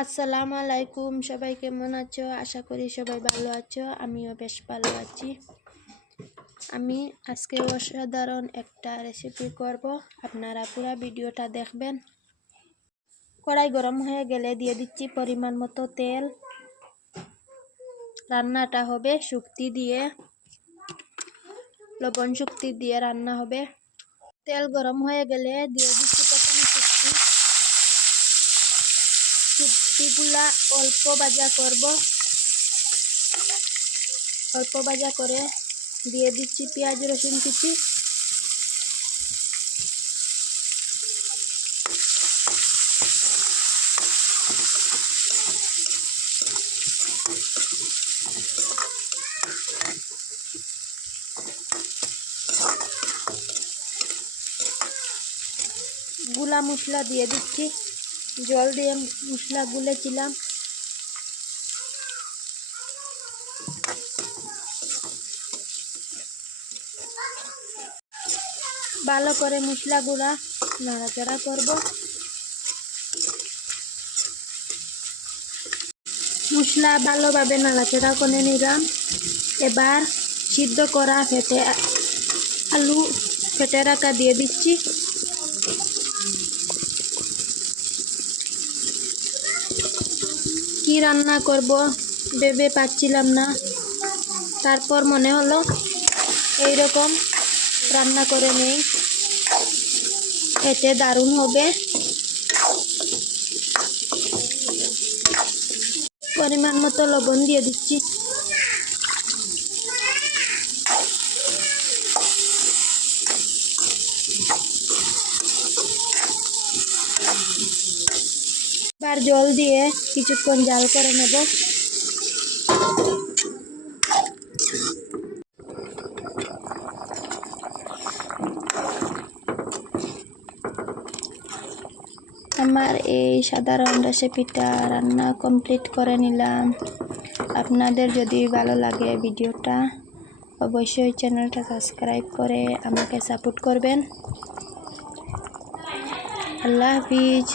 আসসালামু আলাইকুম, সবাই কেমন আছো? আশা করি সবাই ভালো আছো, আমিও বেশ ভালো আছি। আমি আজকে অসাধারণ একটা রেসিপি করব, আপনারা পুরো ভিডিওটা দেখবেন। কড়াই গরম হয়ে গেলে দিয়ে দিচ্ছি পরিমাণ মতো তেল। রান্নাটা হবে শুক্তি দিয়ে। লবণ শুক্তি দিয়ে রান্না হবে। তেল গরম হয়ে গেলে দিয়ে দিচ্ছি প্রথমে শুক্তি সবজিগুলা অল্প ভাজা করব। অল্প ভাজা করে দিয়ে দিচ্ছি পেঁয়াজ, রসুন কুচি। গুলা মশলা দিয়ে দিচ্ছি। জল দিয়ে মশলা গুলেছিলাম ভালো করে মশলা গুঁড়া নাড়াচাড়া করব। মশলা ভালোভাবে নাড়াচাড়া করে নিলাম। এবার সিদ্ধ করা ফেটে আলু ফেটে রাখা দিয়ে দিচ্ছি। কি রান্না করব ভেবে পাচ্ছিলাম না। তারপর মনে হলো এই রকম রান্না করে নেই। খেতে দারুণ হবে। পরিমাণ মতো লবণ দিয়ে দিচ্ছি। এবার জল দিয়ে কিছুক্ষণ জাল করে নেব। আমার এই সাধারণ রেসিপিটা রান্না কমপ্লিট করে নিলাম। আপনাদের যদি ভালো লাগে ভিডিওটা, অবশ্যই চ্যানেলটা সাবস্ক্রাইব করে আমাকে সাপোর্ট করবেন। আল্লাহ হাফিজ।